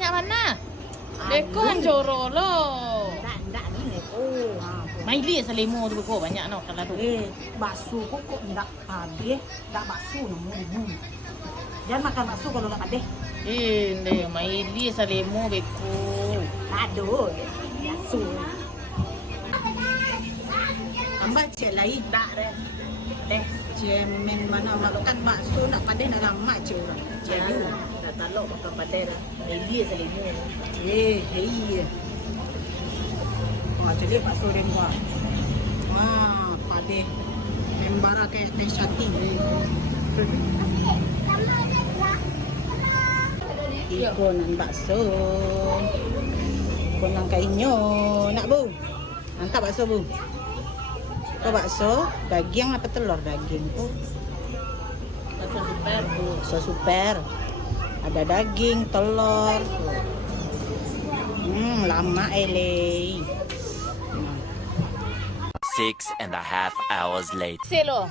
banyak mana? Leko hancoro lo. Ndak ni leko. Maili selimo tu kok banyak no kalau tu. Bakso kok ndak habis. Ndak bakso namun. Jangan makan bakso kalau ndak habis. Ini maili selimo beko. Aduh, bakso. Ambak cik lain tak dah. Cik men mana makan bakso nak padai nak lama cik orang. Cik Dah talok makan padai dah. Maili selimo. Hei. Wah, jadi bakso rembang. Wah, padai. Membara kayak teh syati. Ikonan bakso. Ikonan kainyo. Nak bu? Mantap bakso bu. Kau bakso, daging apa telur daging tu? Bakso super tu. Bakso super. Ada daging, telur. Lama ele. 6.5 hours later. Selo.